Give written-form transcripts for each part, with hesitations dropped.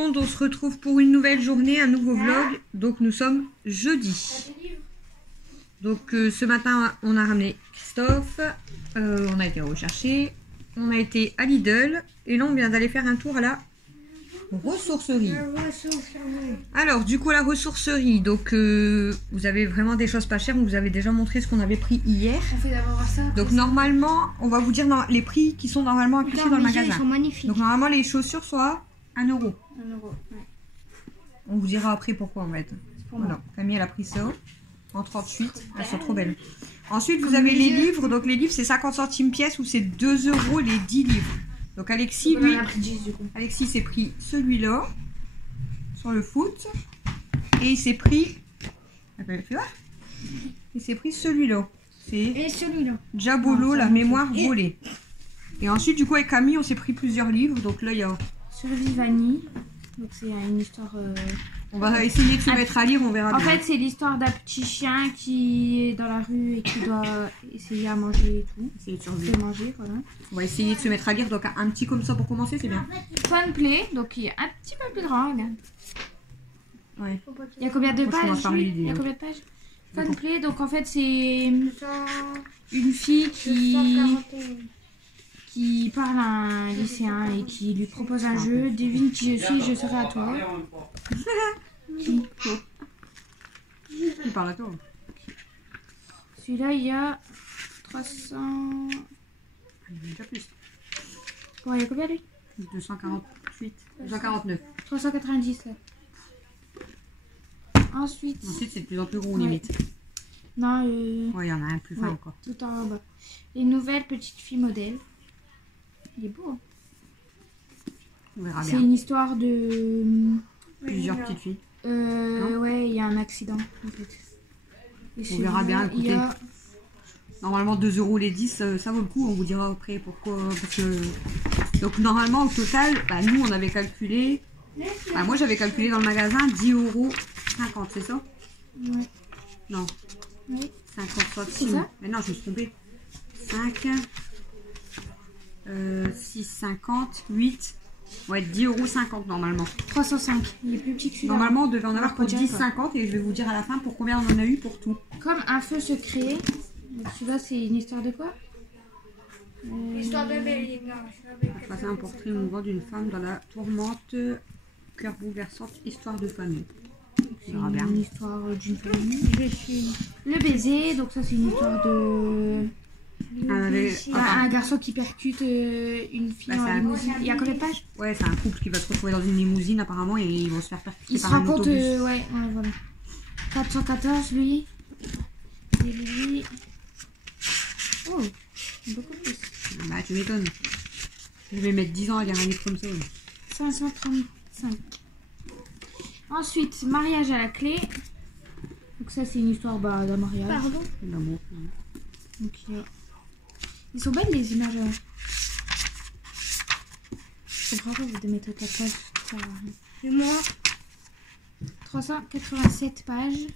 monde, on se retrouve pour une nouvelle journée, un nouveau vlog. Donc nous sommes jeudi. Donc ce matin on a ramené Christophe, on a été recherché, on a été à Lidl et là on vient d'aller faire un tour à la ressourcerie. Alors du coup la ressourcerie, donc vous avez vraiment des choses pas chères, on vous avait déjà montré ce qu'on avait pris hier. On fait d'abord voir ça. Donc normalement on va vous dire les prix qui sont normalement affichés dans le magasin. Ils sont magnifiques. Donc normalement les chaussures sont à 1 €. 1 €, ouais. On vous dira après pourquoi en fait. Pour moi. Voilà, Camille elle a pris ça en 38, elles sont trop belles. Ensuite vous avez les livres, donc les livres c'est 50 centimes pièce ou c'est 2 € les 10 livres. Donc Alexis, lui, Alexis s'est pris celui-là sur le foot et il s'est pris, il s'est pris celui-là. Et celui-là. Diabolo, la mémoire volée. Et ensuite du coup avec Camille on s'est pris plusieurs livres, donc là il y a Survivanie. Donc c'est une histoire. On va essayer de se mettre à lire, on verra. En bien. fait, c'est l'histoire d'un petit chien qui est dans la rue et qui doit essayer à manger et tout. Essayer de survivre. Manger, voilà. On va essayer de se mettre à lire, donc un petit comme ça pour commencer, c'est bien. Fun Play, donc il est un petit peu plus grand, regarde. Ouais. Il y a combien de Franchement, pages parler Il y a des- combien de pages Fun Play, donc en fait, c'est une fille qui parle à un lycéen et qui lui propose un jeu. Devine qui je suis, je serai à toi. Il parle à toi. Celui-là, il y a 300... Il y en a déjà plus. Bon, il y a combien lui 248, 249. 390 là. Ensuite, Ensuite, c'est de plus en plus gros, Ouais. limite. non, Ouais, il y en a un plus fin ouais, encore. tout en bas. Les nouvelles petites filles modèles. Il est beau. Hein. On verra C'est bien. une histoire de... Plusieurs petites filles. ouais, il y a un accident en fait. Et On verra bien, il y écoutez. a... Normalement, 2 € les 10, ça vaut le coup. On vous dira après pourquoi. Parce que... Donc, normalement, au total, bah, nous, on avait calculé... Bah, moi, j'avais calculé dans le magasin 10,50 €, c'est ça? Ouais. Non, Oui. 50 C'est centimes. ça? Mais non, je me suis trompée. 5, 6, 50, 8. Ouais, 10,50 € normalement. 305. Il est plus petit que celui-là. Normalement, on devait en avoir pour Regarde, 10,50 et je vais vous dire à la fin pour combien on en a eu pour tout. Comme un feu secret. Donc celui-là, c'est une histoire de quoi L'histoire de Belle. Passer un portrait mouvant d'une femme dans la tourmente, cœur bouleversante, histoire de famille. C'est On verra bien. une histoire d'une famille. Le baiser, donc ça c'est une histoire de... un garçon qui percute une fille Bah, en c'est un- limousine. Il y a combien de pages Ouais, c'est un couple qui va se retrouver dans une limousine apparemment et ils vont se faire percuter Il se par un raconte, autobus. ouais, voilà. 414 lui. Et lui... Oh, beaucoup plus. Bah, tu m'étonnes. Je vais mettre 10 ans à lire un livre comme ça. Ouais. 535. Ensuite, mariage à la clé. Donc ça c'est une histoire d'un mariage. Pardon. L'amour. Donc, ils sont belles les images. Je comprends pas de mettre 4 pages. Ça... Et moi, 387 pages.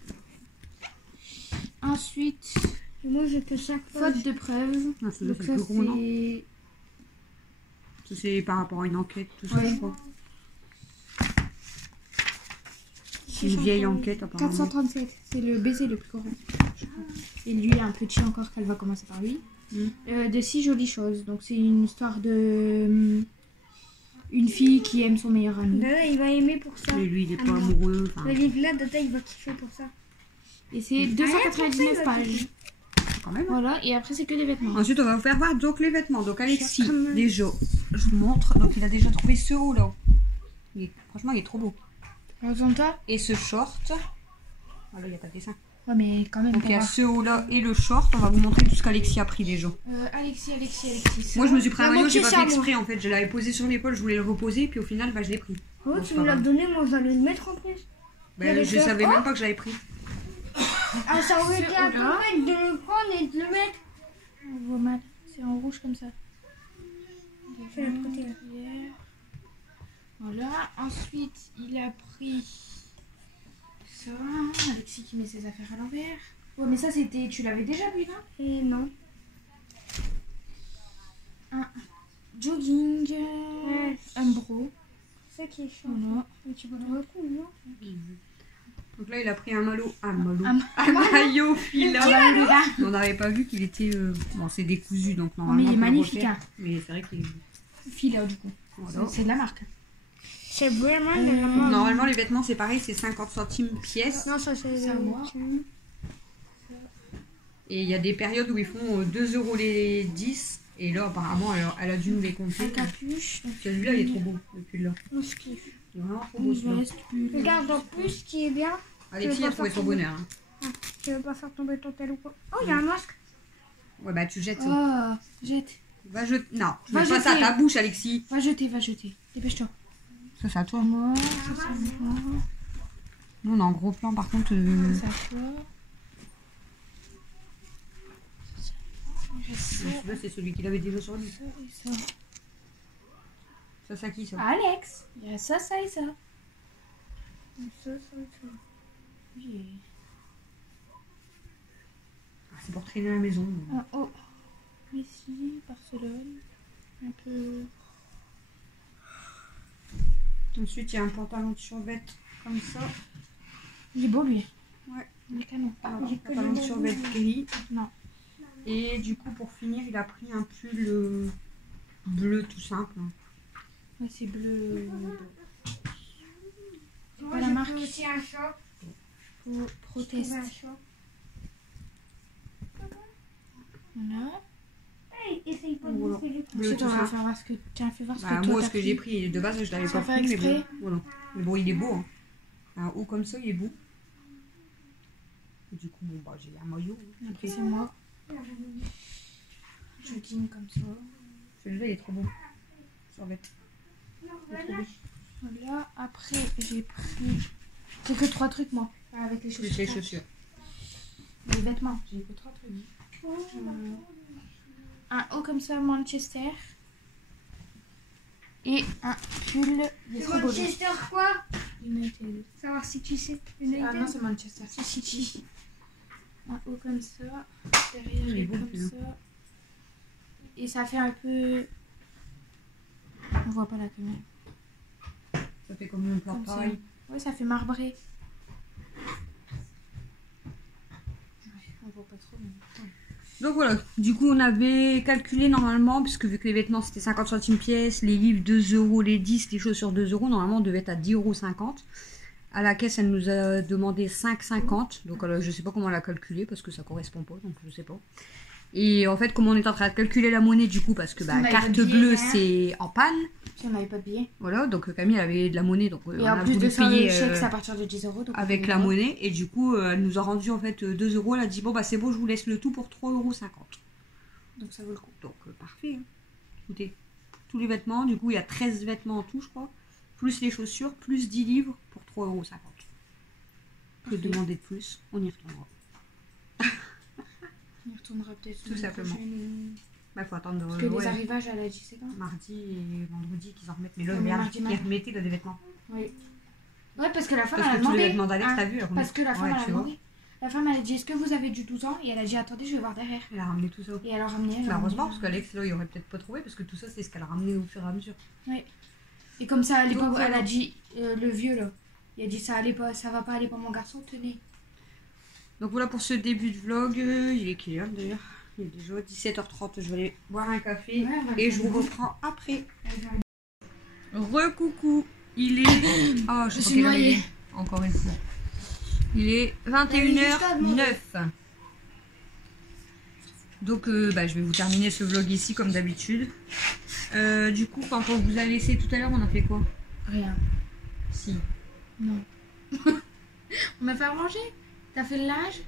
Ensuite, moi j'ai que 5 pages. faute de preuves. Ah, ça, Donc c'est ça plus gros, non? c'est... Ça, c'est par rapport à une enquête, tout ça, Ouais. je crois. C'est une vieille enquête, apparemment. 437, c'est le baiser le plus grand. je crois. Et lui, un petit encore qu'elle va commencer par lui. De 6 jolies choses. Donc c'est une histoire de... une fille qui aime son meilleur ami. Dada, il va aimer pour ça. Mais lui, il est pas non. amoureux. Enfin, Le livre là, Dada, il va kiffer pour ça. Et c'est 299 pages. quand même. Voilà, et après c'est que des vêtements. Ensuite, on va vous faire voir donc les vêtements. Donc Alexis, Comme- déjà, je vous montre. Donc il a déjà trouvé ce haut là. Franchement, il est trop beau. Entends-toi? Et ce short. Ah là, il n'y a pas de dessin. Ouais, mais quand même. Donc il y a ce haut là et le short. On va vous montrer tout ce qu'Alexis a pris déjà. Alexis. Moi, je me suis pris un La maillot, j'ai pas moitié, fait ça, moi. exprès en fait. Je l'avais posé sur l'épaule, je voulais le reposer, puis au final, bah, je l'ai pris. Oh, Bon, tu c'est me pas l'as grave. donné, moi j'allais le mettre en plus. Ben, je savais même pas que j'avais pris. Ah, ça aurait été un peu haut-là. bête de le prendre et de le mettre. On voit mal. C'est en rouge comme ça. C'est l'autre côté là. Voilà. Ensuite, il a pris ça. Alexis qui met ses affaires à l'envers. Oh, mais ça, c'était. Tu l'avais déjà vu, non? Et non. Un jogging. Ouais. Umbro. C'est ça qui est chiant. Voilà. Mais tu vas le coup, non? Donc là, il a pris un maillot. Un Un maillot fila. Regarde. On n'avait pas vu qu'il était. Bon, c'est décousu donc Mais normalement. il est on peut le magnifique. refaire. Hein. Mais c'est vrai qu'il est. Fila du coup. Voilà. C'est de la marque. C'est vraiment Donc, de la marque. normalement, les vêtements, c'est pareil, c'est 50 centimes pièce. Non, ça c'est C'est à moi. Et il y a des périodes où ils font 2 € les 10. Et là, apparemment, elle a dû nous les compter. Un capuche. Celui-là, il est trop beau, le pull là. On se kiffe. Il est vraiment trop beau Une celui-là. veste, pull. Regarde, en plus, ce qui est bien, Alexis, elle a trouvé son bonheur. Hein. tu veux pas faire tomber ton tel ou quoi. Oh, il y a un masque. Ouais, bah tu jettes ça. Oh, jette. Va jeter. Non, tu Va mets pas ça à jeter. ta bouche, Alexis. Va jeter, va jeter. Dépêche-toi. Ça, c'est à toi. Moi, ça c'est à moi. Nous, on est en gros plan, par contre. Ça c'est à toi. Ça, Celui-là, c'est celui qu'il avait déjà sur lui. ça et ça. Ça, c'est à qui, ça? Alex, il y a ça, ça et ça. Ça. Oui. Ah, c'est pour traîner à la maison. Ah, oh. Messi, Barcelone. Un peu. Ensuite, il y a un pantalon de survêt comme ça. Il est beau lui. Ouais. Il est canon. Voilà, pantalon de survêt gris. Non. Et du coup, pour finir, il a pris un pull bleu tout simple. Ouais, c'est bleu. C'est Moi, pas la j'ai marque. pris aussi un short. Protest. Un short. Voilà. Hey, essaye pas de Voilà. bouffer les trucs. Bleu Ensuite, tout on va simple. faire voir ce que. Tiens, fais voir ce Bah, que toi moi, t'as ce que pris. j'ai pris, de base, je l'avais Sans pas faire pris, mais bon, exprès. voilà. Mais bon, il est beau. Hein. Un haut comme ça, il est beau. Et du coup, bon, bah, j'ai un maillot. Après, c'est moi. Jogging comme ça. Celui-là, il est trop beau. Survêt. Il est trop beau. Voilà. Après, j'ai pris. J'ai que 3 trucs, moi. Avec les chaussures. Plus les chaussures. Les vêtements, j'ai que 3 trucs. Un haut comme ça, Manchester. Et un pull. Il est C'est trop beau. Manchester quoi? United. Savoir si tu sais. Ah non, c'est Manchester City. Un haut comme ça. Derrière, Il est et beau, comme celui-là. ça. Et ça fait un peu. On voit pas la caméra. Ça fait comme un plan Comme ça. pareil. Ouais, ça fait marbré. On voit pas trop. Mais... Donc voilà, du coup on avait calculé normalement, puisque vu que les vêtements c'était 50 centimes pièce, les livres 2 € les 10, les chaussures 2 €, normalement on devait être à 10,50 €. À la caisse elle nous a demandé 5,50 €, donc je sais pas comment elle a calculé parce que ça correspond pas, donc je sais pas. Et en fait comme on est en train de calculer la monnaie du coup, parce que On bah, avait carte pas de billets, bleue hein. c'est en panne, Si on n'avait pas de billets. voilà, donc Camille elle avait de la monnaie, donc Et on en a plus voulu de ça, payer le chèque, c'est à partir de 10 €. Donc avec on la verra. monnaie, et du coup elle nous a rendu en fait 2 €, elle a dit bon bah c'est bon, je vous laisse le tout pour 3,50 €. Donc ça vaut le coup. Donc parfait. Hein. Écoutez, tous les vêtements, du coup il y a 13 vêtements en tout je crois, plus les chaussures, plus 10 livres pour 3,50 €. Que demander de plus, on y retournera. On y retournera peut-être. Tout l'année simplement. prochaine. Bah faut attendre Parce que les arrivages, elle a dit c'est quand? mardi et vendredi qu'ils en remettent. Mais là, Ouais, mais merde, mardi, ils mardi. remettaient là, des vêtements. Oui. Ouais, parce que la femme, Parce elle a que tous les demandé. vêtements d'Alex, Ah, t'as vu, elle remet. Parce que la femme, Ouais, elle a tu vois. demandé. La femme, elle a dit est-ce que vous avez du 12 ans? Et elle a dit attendez, je vais voir derrière. Elle a ramené tout ça. Et elle a ramené. elle a Bah, heureusement, ramené. parce qu'Alex, là, il aurait peut-être pas trouvé, parce que tout ça, c'est ce qu'elle a ramené au fur et à mesure. Et comme ça, à l'époque, Donc, voilà. elle a dit le vieux là. Il a dit ça allait pas, ça va pas aller pour mon garçon, tenez. Donc voilà pour ce début de vlog. Il est quelle heure d'ailleurs? Il est déjà 17h30. Je vais aller boire un café et je vous reprends après. Recoucou. Il est. Oh, je suis crois qu'elle noyée. est encore une fois. Il est 21h09. Donc bah, je vais vous terminer ce vlog ici comme d'habitude. Du coup, quand on vous a laissé tout à l'heure, on a fait quoi? Rien. Si. Non. On a fait à manger. T'as fait le linge?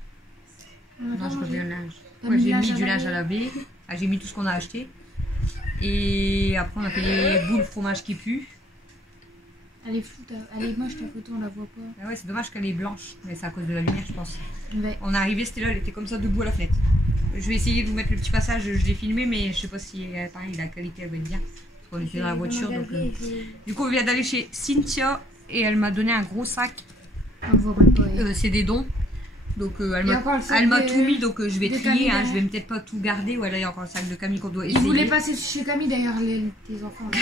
On a Non, je pas faisais mangé. le linge. T'as Ouais, mis j'ai le mis linge du à linge à laver. Ah, j'ai mis tout ce qu'on a acheté. Et après, on a fait les boules fromage qui puent. Elle est floue, elle est moche ta photo, on la voit pas. Ah ouais, c'est dommage qu'elle est blanche. Mais c'est à cause de la lumière, je pense. Ouais. On est arrivé, c'était là, elle était comme ça debout à la fenêtre. Je vais essayer de vous mettre le petit passage, je l'ai filmé, mais je sais pas si pareil, la qualité elle va être bien. Parce qu'on était dans la voiture. Donc, Du coup, on vient d'aller chez Cynthia et elle m'a donné un gros sac. On voit même pas. C'est des dons. Donc elle Il y a encore le sac m'a de- tout mis, donc je vais de trier. Camille, Hein, hein. je vais peut-être pas tout garder. Ouais, là il y a encore le sac de Camille qu'on doit Ils essayer. voulaient passer chez Camille d'ailleurs, tes enfants. Là.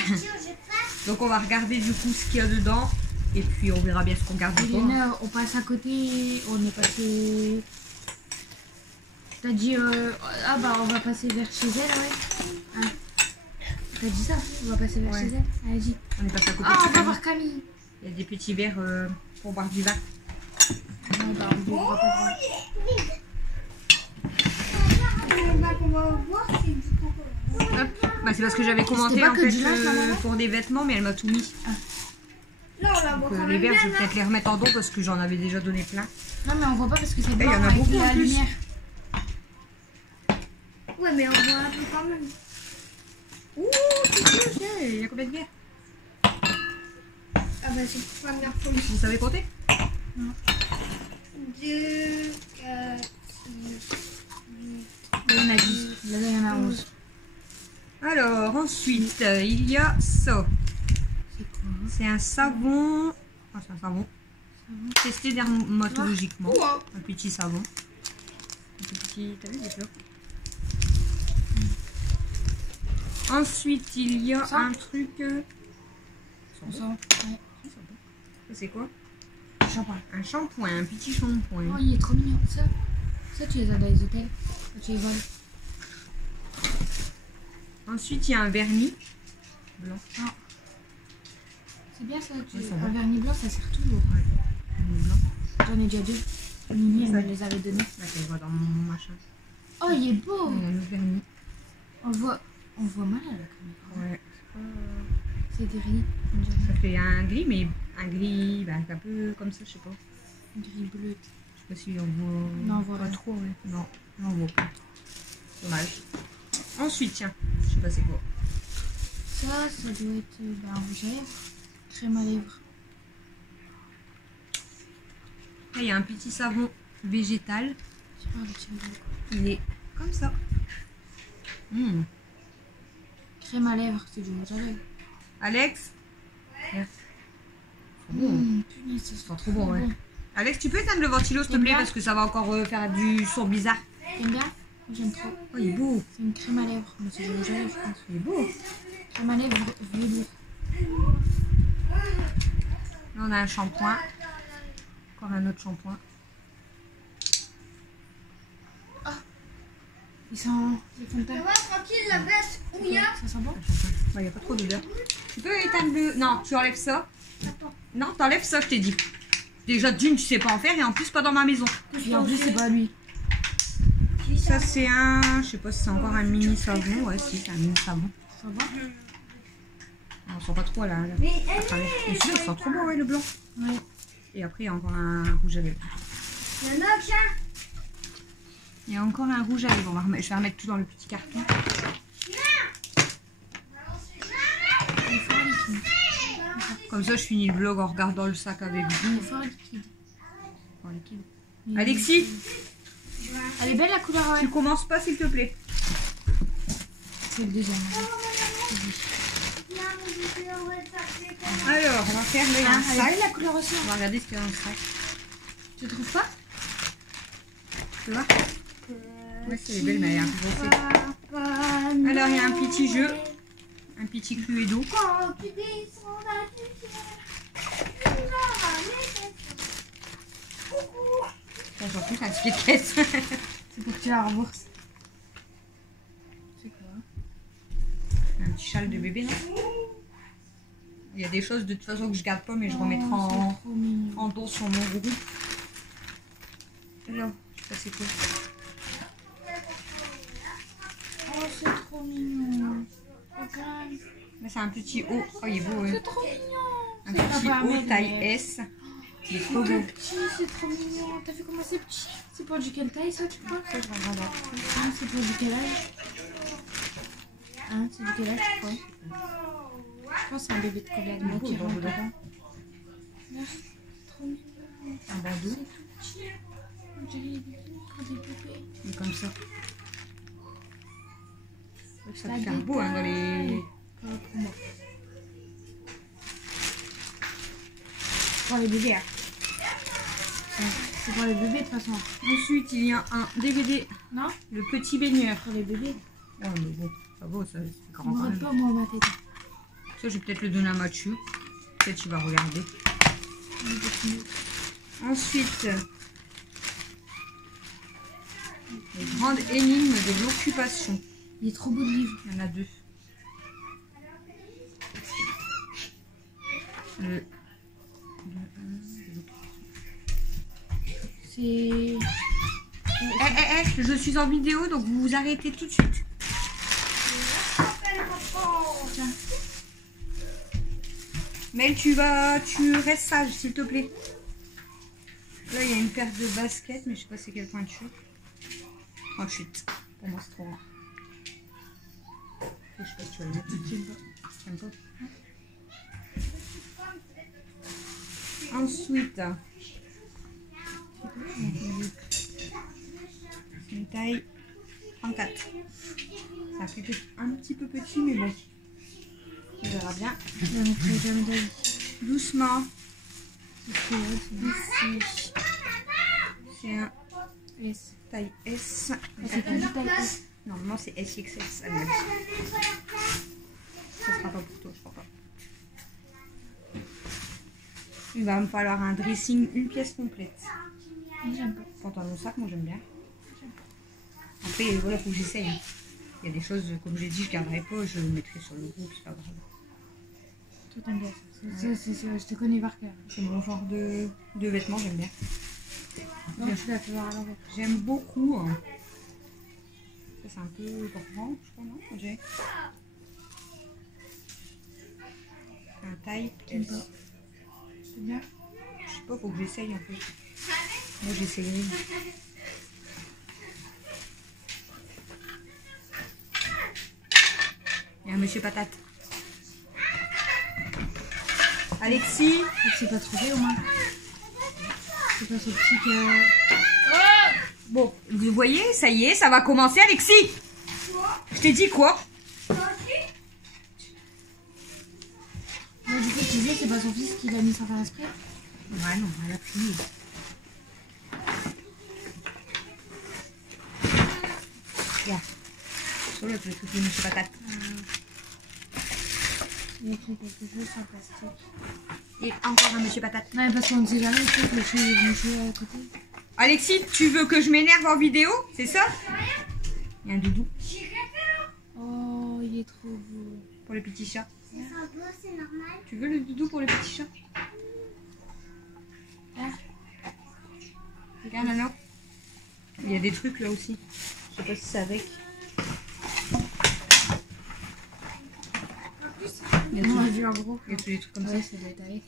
Donc on va regarder du coup ce qu'il y a dedans. Et puis on verra bien ce qu'on garde ou pas. Léna, on passe à côté, on est passé... T'as dit, ah bah on va passer vers chez elle, ouais. Ah. T'as dit ça, on va passer vers Ouais. chez elle. Elle a dit, On est passé à côté. ah de on va Camille. voir Camille. Il y a des petits verres pour boire du vin. Ouais, bah on ne va pas droit. On va voir, c'est du coco. Hop. Bah, c'est parce que j'avais commenté pas en que fait du linge, maman pour des vêtements, mais elle m'a tout mis. Non, on la Donc voit quand les même verres, bien, je vais hein. peut-être les remettre en dos parce que j'en avais déjà donné plein. Non mais on voit pas parce que c'est il y blanc en a avec beaucoup, en la plus. lumière. Ouais, mais on voit un peu quand même. Ouh, c'est bien, il y a combien de verres? Ah bah c'est pas première fois. Vous savez compter? 2, 4, 6, Il y en a 10, là il y en a 11. Alors, ensuite, il y a ça. C'est quoi? C'est un savon. Ah, c'est un savon. Testé dermatologiquement. Ouah. Un petit savon. Un petit. T'as vu, là. Ensuite, il y a Ça. un truc. On sent. Ouais. Ça, c'est quoi? Shampoing. Un shampoing, un petit shampoing. Oh il est trop mignon. Ça tu les as dans les hôtels. Quand tu les voles. Ensuite, il y a un vernis blanc. C'est bien ça. Ouais, ça va. Un vernis blanc ça sert toujours. Blanc. J'en ai déjà 2. Mimi elle Ça. me les avait donnés. Là, tu le vois dans mon machin. Oh il est beau. Il y a un autre vernis. On voit mal à la caméra. Ouais. C'est gris. On dirait Ça fait un gris, mais un gris bah, un peu comme ça, je sais pas. un gris bleu. Je sais pas si on voit. Non, on voit pas pas. trop, ouais. Non, on voit pas. Dommage. Ensuite, tiens, je sais pas c'est quoi. Ça doit être un rouge à lèvres. Crème à lèvres. Là, il y a un petit savon végétal. Je sais pas avec quel goût. Il est comme ça. Crème à lèvres, c'est du rouge à lèvres. Alex Yes. C'est bon. Punaise, ça sent trop bon, ouais. Alex, tu peux éteindre le ventilo, s'il te T'aimes plaît, bien parce que ça va encore faire du son bizarre. T'aimes bien? Moi, j'aime trop. Oh, il est beau. C'est une crème à lèvres. Mais c'est du rouge à lèvres, je pense. Il est beau. Crème à lèvres velours. Là, on a un shampoing. Encore un autre shampoing. Ils sent les fonds de teint. Ça va, tranquille, la baisse où il y a. Ça sent bon? Il n'y a pas trop d'odeur. Tu peux éteindre le... Non, tu enlèves ça. Attends. Non, t'enlèves ça, je t'ai dit. Déjà, d'une, tu sais pas en faire, et en plus, pas dans ma maison. Et en plus, c'est pas lui. Ça, c'est un... Je sais pas si c'est encore un mini savon. Ouais, si, c'est un mini savon. Ça va? On sent pas trop là. Mais à travers. Et celui-là, il sent trop bon, ouais, le blanc. Ouais. Et après, il y a encore un rouge à lèvres. il y en a, tiens. Il y a encore un rouge à lèvres. Je vais remettre tout dans le petit carton. Il est fort liquide. Comme ça, je finis le vlog en regardant le sac avec Il vous. est fort liquide. En liquide. Il est- Alexis, Elle est belle la couleur, ouais. tu commences pas, s'il te plaît. C'est le deuxième. Alors, on va faire le Ah, elle est sac. belle la couleur aussi. On va regarder ce qu'il y a dans le sac. Tu trouves pas? Tu vois? Ouais, c'est belle, mais elle est un peu grossée. Alors, il y a un petit jeu. Un petit Cluedo. Quand tu descends la lumière, il va ramener Ça, j'en plus un ticket de caisse. C'est pour que tu la rembourses. C'est quoi? Un petit châle de bébé, non? Il y a des choses de toute façon que je garde pas, mais je remettrai Oh, c'est trop mignon. en dos sur mon groupe. Alors, je sais pas c'est quoi. Oh, c'est trop mignon. Regarde. Là, c'est un petit haut. Oh, il est beau, ouais. C'est trop mignon. Un C'est petit pas haut mal, taille mais- S. Il est C'est trop beau. tout petit, c'est trop mignon. T'as vu comment c'est petit? C'est pour du quelle taille ça, tu crois? Ça, je vais regarder. Hein, c'est pour du quel âge? Hein, c'est du quel âge, tu crois? Je pense que c'est un bébé de combien de mois qui rentre dedans? Là, c'est trop mignon. Un bandeau. C'est tout petit. On dirait des bébés. Il est comme ça. Ça La peut faire beau hein, dans les... Pour moi. Pour les bébés, hein. Ouais, c'est pour les bébés de toute façon. Ensuite, il y a un DVD. Non? Le petit baigneur. Pour les bébés. Ouais, mais bon, ça vaut, ça, c'est grand On quand ne même. pas moi ma tête. Ça, je vais peut-être le donner à Mathieu. Peut-être qu'il va regarder. Ensuite, les grandes énigmes de l'occupation. Il est trop beau le livre. Il y en a 2. C'est... Je suis en vidéo, donc vous vous arrêtez tout de suite. Tiens. Mel, tu restes sage, s'il te plaît. Là, il y a une paire de baskets, mais je sais pas c'est quelle pointure. Oh, chut. Pour moi, c'est trop grand. Je sais pas si tu vas le mettre. J'aime pas. Ensuite, c'est une taille 34. Ça fait un petit peu petit, mais bon. On verra bien. Doucement. Ici. C'est un S. taille S. C'est pas du taille S. Normalement, c'est SXS. Ça sera pas pour toi, je crois pas. Il va me falloir un dressing, une pièce complète. J'aime pas. Pourtant, mon sac, moi j'aime bien. Après, voilà, faut que j'essaye. Il y a des choses, comme j'ai dit, je garderai pas, je le mettrai sur le groupe, c'est pas grave. Toi, t'aimes bien ça. Je te connais par cœur. C'est mon genre de vêtements, j'aime bien. Non, tu l'as fait voir à l'envers. J'aime beaucoup. Hein. Ça, c'est un peu grand, je crois, non? C'est un taille. J'aime pas. C'est bien. Je sais pas, faut que j'essaye en fait. Moi, j'essayerai. Il y a un monsieur patate. Alexis. C'est pas trouvé au moins. C'est pas ce petit que... Bon, vous voyez, ça y est, ça va commencer, Alexis. Je t'ai dit quoi? Moi, du coup, tu disais, c'est pas son fils qui l'a mis sans faire exprès. Ouais, non, elle a pris. Regarde. Sur le truc de monsieur patate. Il a pris quelque chose sans plastique. Et encore un monsieur patate. Ouais, parce qu'on ne sait jamais, tu sais, que le chien est venu jouer à côté. Alexis, tu veux que je m'énerve en vidéo? C'est ça? Il y a un doudou Oh, il est trop beau. pour le petit chat. C'est sympa, c'est normal. Tu veux le doudou pour le petit chat? Regarde, Nano. Il y a des trucs là aussi. Je sais pas si c'est avec. Il y a Non, tous- j'ai vu en gros. il y a tous les trucs comme Ouais, ça. ça doit être avec.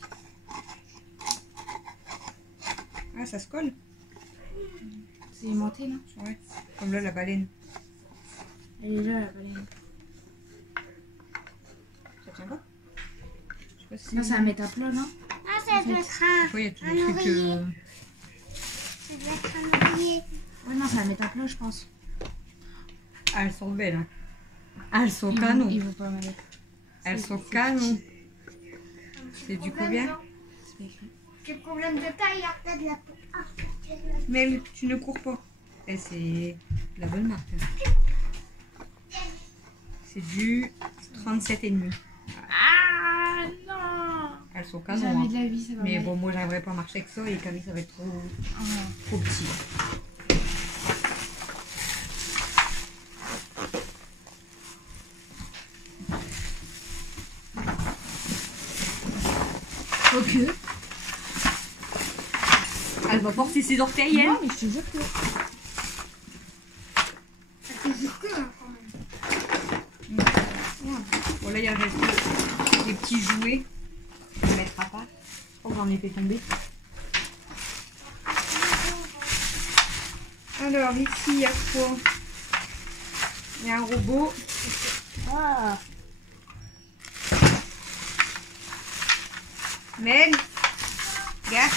Ah, ça se colle? C'est aimanté, non? Ouais. Comme là, la baleine. Elle est là, la baleine. Ça tient pas? Je sais pas si Non, c'est un mettre à plat, non? Ah, ça doit être un... fois, il y a tous un les trucs. oreiller. Ça doit être un oreiller. Ouais, non, c'est un mettre à plat, je pense. Ah, elles sont belles. Hein. Ah, elles sont canons. Ils vont pas mal être. Elles sont canons. C'est du combien? J'ai problème de taille, après de la peau. Ah, Mais tu ne cours pas. Et c'est de la bonne marque. Hein. C'est du 37,5. Ah non! Elles sont canons. Jamais Hein. de la vie, ça va Mais mal. bon, moi, j'arriverai pas à marcher avec ça et Camille, ça va être trop, Ah. trop petit. Ok. Elle va porter ses orteils, elle. Non, mais je te jure que... c'est juste un quand même. Bon, là, il y a le reste des petits jouets. Je vais mettre à part. Je crois que j'en ai fait tomber. Alors, ici, il y a quoi? Il y a un robot. Ah. Mel, regarde.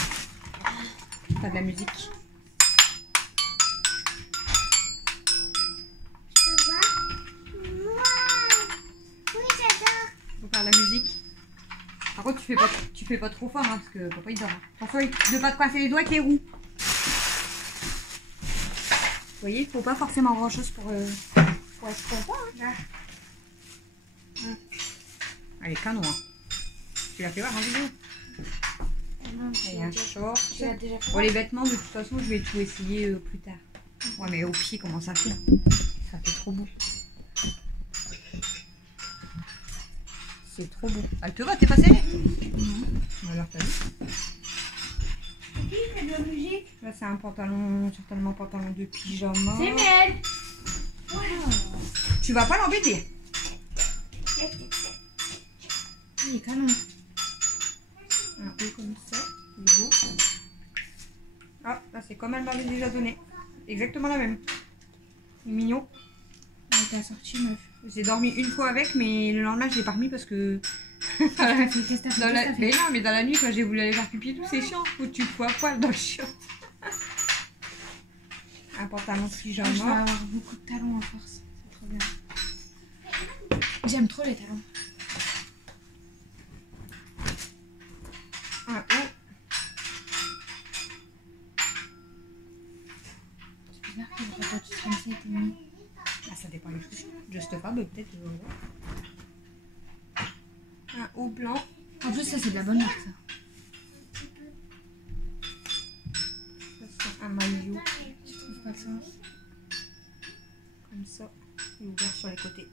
T'as de la musique. Tu vois? Wow. Oui, j'adore. Faut faire la musique. Par contre, tu fais pas trop fort, hein, parce que papa il dort. Attention de pas te coincer les doigts avec les roues. Vous voyez, il faut pas forcément grand chose pour être content. Hein. Allez, canon. Hein. Tu l'as fait voir en vidéo. Non, Et un short. tu l'as déjà fait. Pour les vêtements, de toute façon, je vais tout essayer plus tard. Ouais, mais au pied, comment ça fait? Ça fait trop beau. C'est trop beau. Elle te va, t'es pas serrée? Non. Alors, t'as vu? Qui fait de la musique? Là, c'est un pantalon, certainement pantalon de pyjama. C'est Mel. Tu vas pas l'embêter. Il est canon. Un haut comme ça, il est beau. Ah, là, c'est comme elle m'avait déjà donné. Exactement la même. Il est mignon. Elle t'a sorti, meuf. J'ai dormi une fois avec, mais le lendemain, je l'ai pas remis parce que... Qu'est-ce que t'as fait? Mais non, mais dans la nuit, quand j'ai voulu aller faire pipi et tout, c'est chiant. Faut que tu te fous à poil dans le chiant. Un pantalon Je vais pyjama. avoir beaucoup de talons en force. C'est trop bien. J'aime trop les talons. Un haut. C'est bizarre que le repas qui comme ça était mis. Ah, ça dépend des chaussures. Just Fab, peut-être. Un haut blanc. En plus, ça, c'est de la bonne marque, ça. Ça, c'est un maillot. Je trouve pas le sens. Comme ça. Il est ouvert sur les côtés.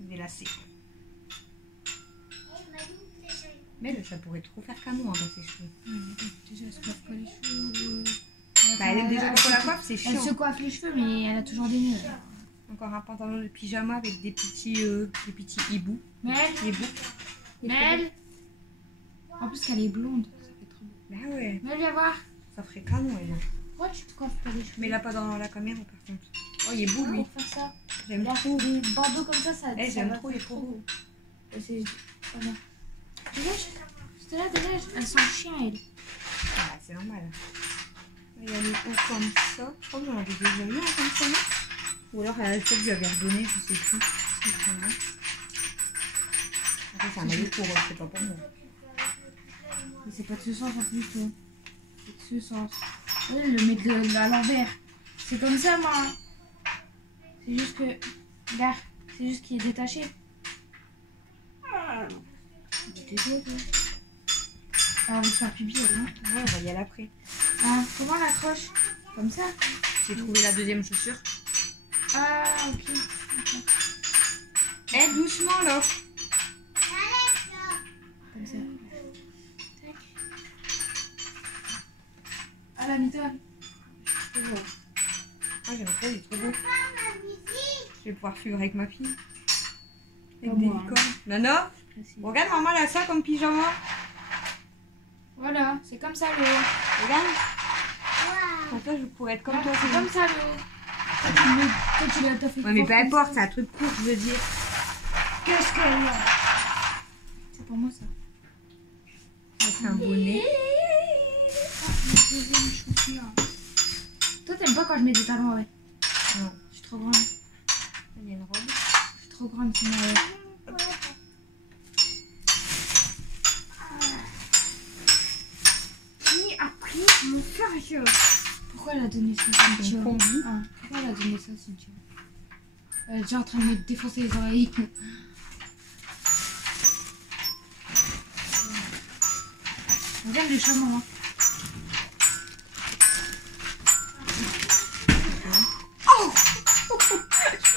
Des lacets. Mais là, ça pourrait trop faire canon dans ses cheveux. Déjà, elle se coiffe pas les cheveux. Bah, elle aime déjà beaucoup la coiffe, c'est Elle chiant. se coiffe les cheveux, mais elle a toujours des nœuds. Encore un pantalon de pyjama avec des petits hiboux. Mel, Hiboux. Mel. En plus, qu'elle est blonde. Ça fait trop beau. Bah ouais, Mel, viens voir. ça ferait canon, elle. Pourquoi tu te coiffes pas les cheveux? Mais là, pas dans la caméra, par contre. Oh, il est beau, lui. Pour faire ça. J'aime Là, trop. des bandeaux comme ça Eh, ça j'aime va trop, il est faire trop beau. Et c'est... Voilà. Dégage. C'était là, dégage. Elle sent le chien, elle. Ah, c'est normal. Il y a les hauts comme ça. Je crois que j'en avais déjà eu un comme ça, non? Ou alors, peut-être que je lui avais redonné, je sais plus. Après, c'est un maillot pour c'est pas pour moi. Mais c'est pas de ce sens en plus, toi. C'est de ce sens. Elle le met à l'envers. C'est comme ça, moi. C'est juste que... Regarde. C'est juste qu'il est détaché. Tais-toi, toi. Alors, on va se faire pipi, elle, non? Ouais, on va y aller après. Ah, comment on l'accroche? Comme ça? J'ai trouvé la deuxième chaussure. Ah, ok. Eh, doucement, là. Comme ça. Tac. Ah, la mitone. C'est beau. Ah, j'aime trop, il est trop beau. Je vais pouvoir suivre avec ma fille. Avec Pas des moi, hein. licornes. Nana, regarde, maman, elle a ça comme pyjama. Voilà, c'est comme ça le haut. Regarde. Comme ça, je pourrais être comme toi. C'est comme ça le haut. Toi, tu l'as fait. Ouais, mais peu importe, c'est un truc court, je veux dire. Qu'est-ce qu'elle y a? C'est pour moi ça. Ça, c'est un bonnet. Toi, t'aimes pas quand je mets des talons, ouais? Non. Je suis trop grande. Il y a une robe. Je suis trop grande pour moi. Qui a pris mon sérieux? Pourquoi elle a donné ça, Cynthia? Une combi. Ah, pourquoi elle a donné ça, Cynthia? Elle est déjà en train de me défoncer les oreilles. Regarde les chameaux, hein. Oh.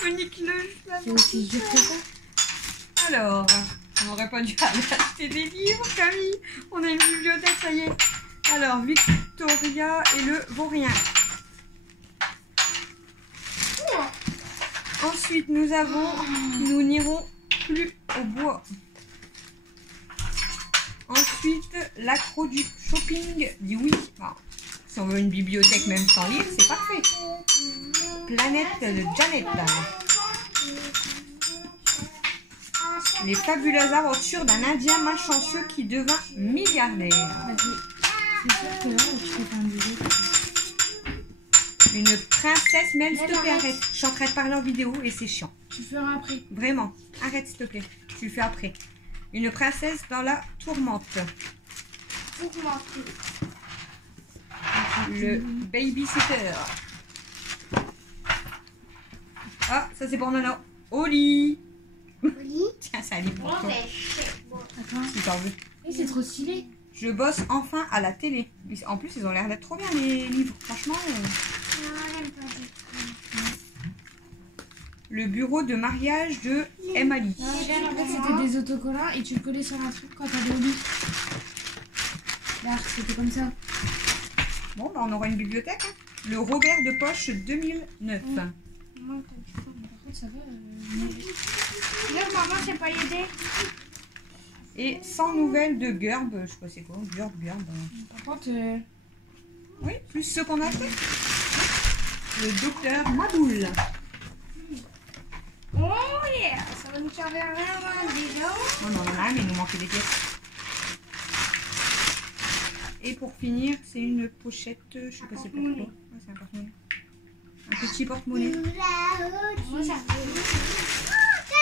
Je me nique le cheval. C'est aussi dur que ça. Alors, on n'aurait pas dû aller acheter des livres, Camille. On a une bibliothèque, ça y est. Alors, Victoria et le Vaurien. Ensuite, nous n'irons plus au bois. Ensuite, l'accro du shopping dit oui. Enfin, si on veut une bibliothèque même sans livre, c'est parfait. Planète de Janet. Les fabuleuses aventures d'un Indien malchanceux qui devint milliardaire. C'est sûr que là, tu fais pas un budget. Une princesse, mais elle, s'il te plaît, arrête. Je suis en train de parler en vidéo et c'est chiant. Tu feras après. Vraiment. Arrête, s'il te plaît. Tu le fais après. Une princesse dans la tourmente. Le babysitter. Ah, ça c'est pour Nana. Au lit. Tiens, ça lit pour toi. Attends. Si t'en veux. Et c'est trop stylé. Je bosse enfin à la télé. En plus, ils ont l'air d'être trop bien les livres. Franchement. Non, j'aime pas du tout. Le bureau de mariage de Emily. C'était des autocollants et tu le collais sur un truc quand t'allais au lit. Là, c'était comme ça. Bon, bah, on aura une bibliothèque. Hein. Le Robert de Poche 2009. Par contre, ça va. Là, maman, c'est pas l'aider. Et 100 nouvelles de Gerb. Je sais pas c'est quoi. Gerb. Par contre, Oui, plus ceux qu'on a fait. Le docteur Maboul. Oh yeah, ça va nous servir vraiment déjà. Non, on en a, mais il nous manquait des pièces. Et pour finir, c'est une pochette. Je sais pas c'est pour quoi. Ah, c'est un porte-monnaie. Un petit porte-monnaie. Oh, ça t'as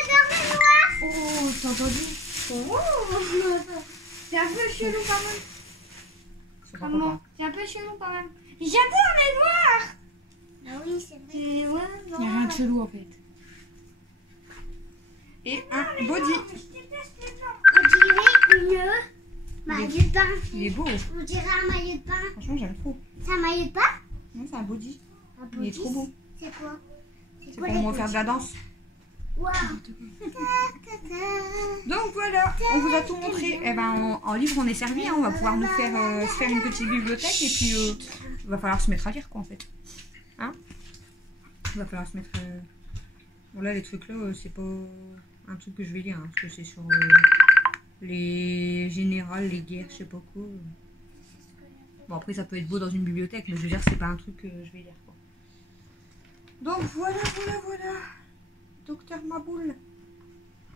dormi noir. oh, t'as entendu? Oh, c'est un peu chelou quand même. C'est pas Maman, pourquoi. c'est un peu chelou quand même. J'adore les noirs. Ah oui, c'est vrai. Il n'y a rien de chelou en fait. Et un body. On dirait une maillot de bain. Il est beau. On dirait un maillot de bain. Franchement, j'aime trop. C'est un maillot de bain? Non, c'est un body. Un Il est trop beau. C'est quoi? C'est pour moi faire de la danse. Waouh. Donc voilà, on vous a tout montré. Eh ben, en livre, on est servi. Hein. On va pouvoir nous faire, se faire une petite bibliothèque. Et puis, il va falloir se mettre à lire, quoi, en fait. Hein? Il va falloir se mettre... Bon, là, les trucs là, c'est pas un truc que je vais lire. Hein, parce que c'est sur les générales, les guerres, je sais pas quoi. Bon, après, ça peut être beau dans une bibliothèque. Mais je veux dire, c'est pas un truc que je vais lire, quoi. Donc voilà. Docteur Maboul.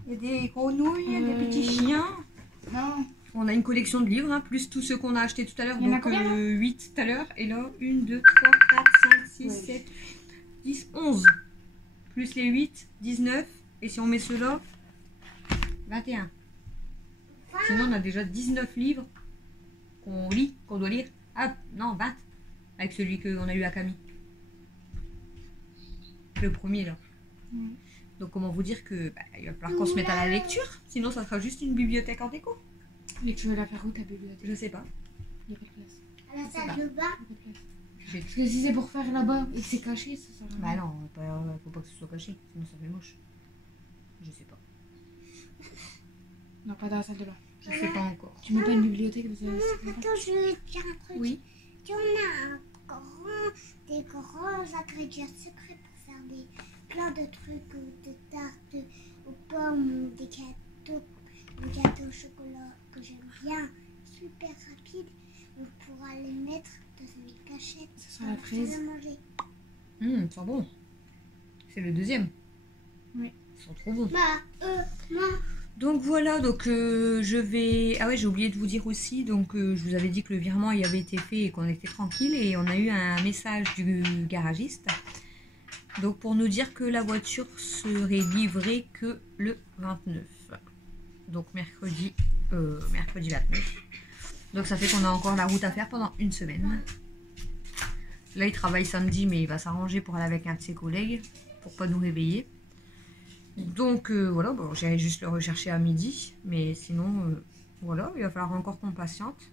Il y a des grenouilles, il y a des petits chiens. Non. On a une collection de livres, hein, plus tous ceux qu'on a achetés tout à l'heure. Il y en a Donc combien, là 8 tout à l'heure. Et là, 1, 2, 3, 4, 5, 6, Ouais. 7, 10, 11. Plus les 8, 19. Et si on met ceux-là, 21. Sinon, on a déjà 19 livres qu'on lit, qu'on doit lire. Ah, non, 20. Avec celui qu'on a eu à Camille. Le premier, là. Donc comment vous dire que il va falloir qu'on se mette à la lecture, sinon ça sera juste une bibliothèque en déco. Mais tu veux la faire où ta bibliothèque? Je sais pas. Il n'y a pas de place. À la salle de bain. Il y a pas de place. Parce que si c'est pour faire là-bas et que c'est caché, ça sert à Bah rien. non, faut pas que ce soit caché, sinon ça fait moche. Je sais pas. Non, pas dans la salle de bain. Je sais pas encore. Tu mets pas une bibliothèque parce que Attends, je vais te dire un truc. Oui. Tu en as des grands ingrédients secrets pour faire plein de trucs, de tartes aux pommes, des gâteaux au chocolat que j'aime bien, super rapide. On pourra les mettre dans une cachette. Ça sent la fraise. Manger. Ils sont bons. C'est le deuxième. Oui. Ils sont trop bons. Bah, non. Donc voilà, donc je vais... Ah ouais, j'ai oublié de vous dire aussi, donc je vous avais dit que le virement y avait été fait et qu'on était tranquille, et on a eu un message du garagiste. Donc pour nous dire que la voiture serait livrée que le 29. Donc mercredi 29. Donc ça fait qu'on a encore la route à faire pendant une semaine. Là il travaille samedi, mais il va s'arranger pour aller avec un de ses collègues pour pas nous réveiller. Donc voilà, bon, j'irai juste le rechercher à midi, mais sinon voilà, il va falloir encore qu'on patiente.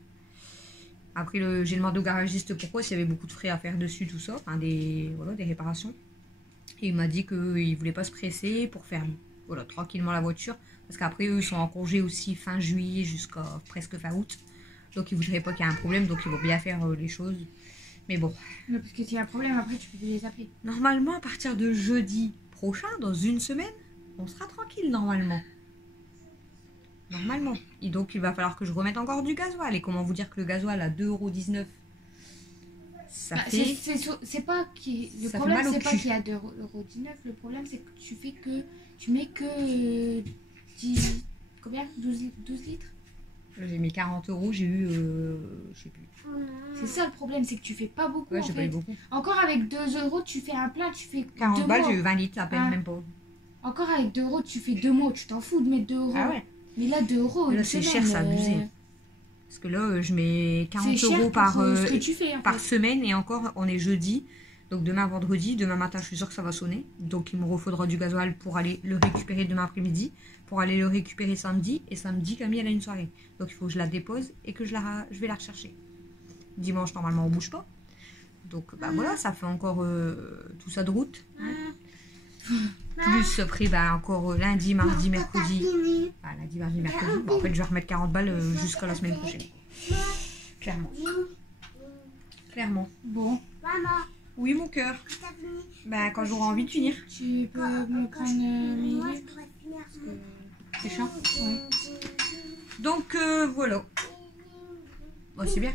Après j'ai demandé au garagiste pourquoi, s'il y avait beaucoup de frais à faire dessus, tout ça, enfin des réparations. Et il m'a dit qu'il voulait pas se presser pour faire tranquillement la voiture, parce qu'après eux ils sont en congé aussi fin juillet jusqu'à presque fin août, donc ils voudraient pas qu'il y ait un problème, donc ils vont bien faire les choses. Mais bon, Non, parce que s'il y a un problème, après tu peux les appeler. normalement à partir de jeudi prochain, dans une semaine, on sera tranquille normalement. Normalement. Et donc il va falloir que je remette encore du gasoil. Et comment vous dire que le gasoil à 2,19 €, ça Bah, fait... c'est pas qui. Le Ça fait problème mal au c'est pas cul. qu'il y a 2,19 €. Le problème c'est que tu mets que 10. Combien 12 litres. J'ai mis 40 €, j'ai eu... je sais plus. C'est ça le problème, c'est que tu fais pas beaucoup. Ouais, en j'ai pas fait. eu beaucoup. Encore avec 2 €, tu fais un plein, tu fais 40 2 balles, mois. j'ai eu 20 litres à peine, Ah. même pas. Encore avec 2 €, tu fais 2 mois. Tu t'en fous de mettre 2 €. Ah ouais. Mais là, 2 €. Là, une c'est semaine, cher, c'est abusé. Parce que là, je mets 40 c'est cher € pour par, ce que tu fais. En par fait. semaine, et encore, on est jeudi. Donc demain vendredi, demain matin je suis sûre que ça va sonner. Donc il me refaudra du gasoil pour aller le récupérer demain après-midi. Pour aller le récupérer samedi. Et samedi Camille elle a une soirée. Donc il faut que je la dépose et que je vais la rechercher. Dimanche normalement on bouge pas. Donc bah voilà, ça fait encore tout ça de route. Hein. Plus après bah, encore lundi, mardi, mercredi. Bah, lundi, mardi, mercredi. Bah, en fait je vais remettre 40 balles jusqu'à la semaine prochaine. Clairement. Clairement. Bon. Maman, Oui mon cœur. quand t'as fini, Bah quand j'aurai envie de finir. Tu peux me prendre mes moi je livres pourrais finir. C'est chiant. Ouais. Donc voilà. Bon, c'est bien.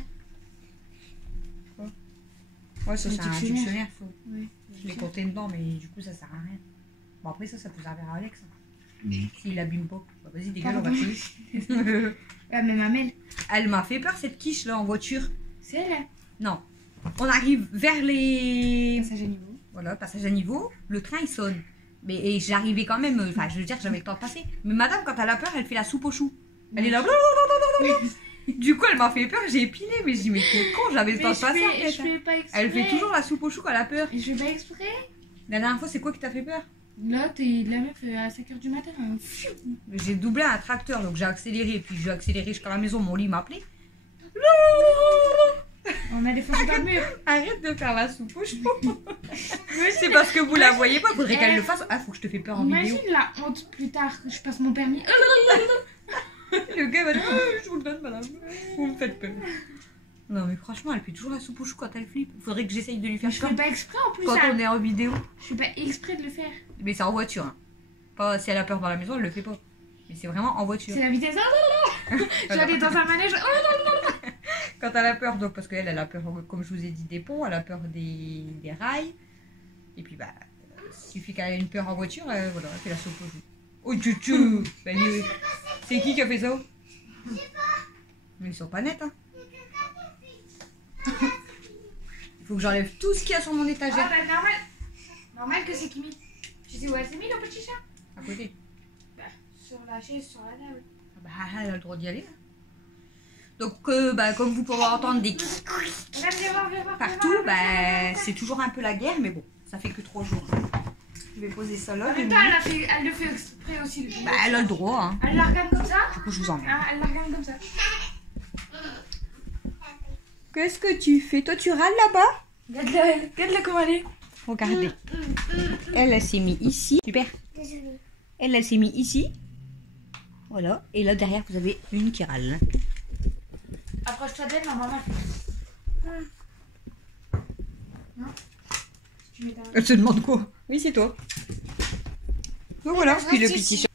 Ouais, ça c'est un dictionnaire. Ouais. Je l'ai compté dedans, mais du coup ça sert à rien. Bon après ça peut servir à Alex. S'il abîme pas. Bah, vas-y dégage, on va tuer. Ah, mais ma mère. Elle m'a fait peur cette quiche là en voiture. C'est elle, hein. Non. On arrive vers les... Passage à niveau. Voilà, passage à niveau. Le train il sonne. Mais et j'arrivais quand même... Enfin je veux dire j'avais le temps de passer. Mais madame quand elle a peur elle fait la soupe aux choux. Elle est là... Du coup elle m'a fait peur, j'ai épilé. Mais je dis mais t'es con, j'avais le temps de passer en fait. Je fais pas exprès. Elle fait toujours la soupe aux choux quand elle a peur. Et je fais pas exprès. La dernière fois c'est quoi qui t'a fait peur? Là, t'es de la meuf à 5h du matin. Hein. J'ai doublé un tracteur donc j'ai accéléré. Puis j'ai accéléré jusqu'à la maison, mon lit m'a appelé. On a défoncé dans le mur. Arrête de faire la soupe aux choux. C'est parce que vous la voyez pas, faudrait qu'elle le fasse. Ah, faut que je te fais peur en Imagine vidéo. la honte plus tard que je passe mon permis. Le gars va dire je vous le donne madame, vous me faites peur. Non mais franchement elle fait toujours la soupe aux choux quand elle flippe. Faudrait que j'essaye de lui faire Je peur fais pas exprès en plus. quand Ça. on est en vidéo. Je fais pas exprès de le faire. Mais c'est en voiture hein. Pas si elle a peur dans la maison elle le fait pas. Mais c'est vraiment en voiture. C'est la vitesse. J'allais dans un manège. Quand elle a peur, donc parce qu'elle elle a peur comme je vous ai dit des ponts, elle a peur des rails. Et puis bah il suffit qu'elle ait une peur en voiture, voilà, elle fait la soupe aux choux. Oh tchou. Bah, c'est qui a fait ça? Mais ils sont pas nets hein. Il faut que j'enlève tout ce qu'il y a sur mon Ah étagère. bah normal. Normal que c'est Kimi. Tu sais où elle s'est mis le petit chat? À côté. Bah, sur la chaise, sur la table. Bah elle a le droit d'y aller. Hein. Donc bah, comme vous pouvez entendre des Viens voir. partout, bah c'est toujours un peu la guerre, mais bon, ça fait que 3 jours. Je vais poser ça là. En même temps, elle le fait exprès aussi. Bah elle a le droit. Hein. Elle la regarde comme ça. Du coup je vous emmène. Ah, elle la regarde comme ça. Qu'est-ce que tu fais? Toi tu râles là-bas? Regarde-la comment elle est. Regardez. Elle s'est mise ici. Super. Désolée. Elle s'est mise ici. Voilà. Et là derrière vous avez une qui râle. Approche-toi d'elle, ma maman. Non? Tu mets ta... Elle se demande quoi? Oui c'est toi. Donc voilà, puis le petit chat.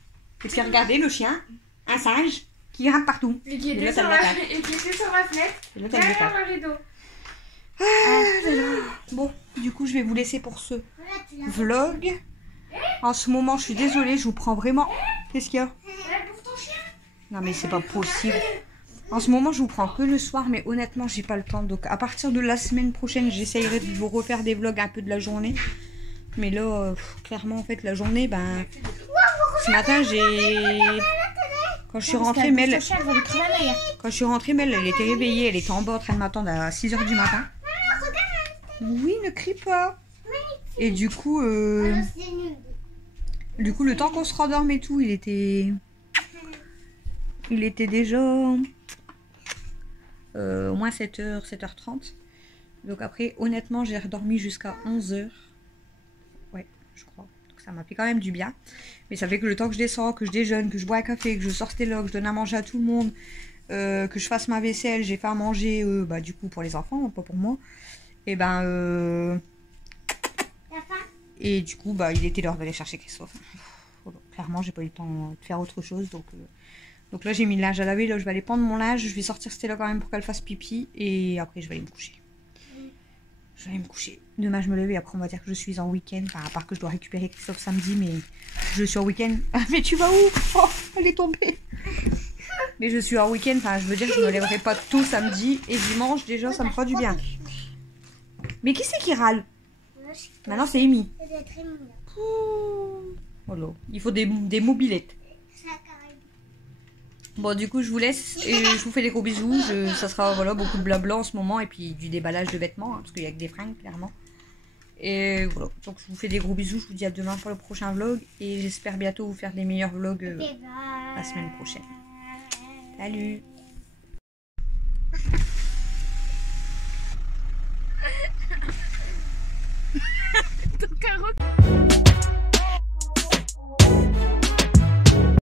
Et puis regardez le chien, un singe qui grimpe partout. Et qui Et là, était sur t'as le la... matin. Et qui était sur ma fenêtre. Et là, t'as le Derrière matin. le rideau. Bon, du coup, je vais vous laisser pour ce Voilà, tu l'as. vlog. En ce moment, je suis désolée, je vous prends vraiment... Qu'est-ce qu'il y a? Elle bouffe ton chien. Non, mais c'est pas possible. En ce moment, je vous prends que le soir, mais honnêtement, j'ai pas le temps. Donc, à partir de la semaine prochaine, j'essayerai de vous refaire des vlogs un peu de la journée. Mais là, clairement, en fait, la journée, ben... Ce matin, j'ai... Quand je suis rentrée, Mel... Quand je suis rentrée, Mel, elle était réveillée. Elle était en bas en train de m'attendre à 6h du matin. Oui, ne crie pas. Et du coup, Alors, c'est nul. le temps qu'on se rendorme et tout, il était déjà au moins 7h, 7h30. Donc après, honnêtement, j'ai redormi jusqu'à 11h. Ouais, je crois. Donc ça m'a fait quand même du bien. Mais ça fait que le temps que je descends, que je déjeune, que je bois un café, que je sorte là, que je donne à manger à tout le monde, que je fasse ma vaisselle, j'ai fait à manger, bah, du coup pour les enfants, pas pour moi. Et ben... T'as faim? Et du coup, bah, il était l'heure d'aller chercher Christophe. Voilà. Clairement, j'ai pas eu le temps de faire autre chose. Donc là, j'ai mis le linge à laver. Là, je vais aller prendre mon linge. Je vais sortir Stella quand même pour qu'elle fasse pipi. Et après, je vais aller me coucher. Je vais aller me coucher. Demain, je me lève et après, on va dire que je suis en week-end. Enfin, à part que je dois récupérer Christophe samedi, mais je suis en week-end. Ah, mais tu vas où? Oh, elle est tombée. Mais je suis en week-end. Enfin, je veux dire que je me lèverai pas tôt samedi. Et dimanche, déjà, ça me fera du bien. Mais qui c'est qui râle? Maintenant, c'est Amy. Ça doit être ému, là. Voilà. Il faut des mobilettes. Ça, carrément. Bon, du coup, je vous laisse et je vous fais des gros bisous. Ça sera voilà, beaucoup de blabla en ce moment et puis du déballage de vêtements, hein, parce qu'il n'y a que des fringues, clairement. Et voilà, donc je vous fais des gros bisous, je vous dis à demain pour le prochain vlog. Et j'espère bientôt vous faire des meilleurs vlogs la semaine prochaine. Salut!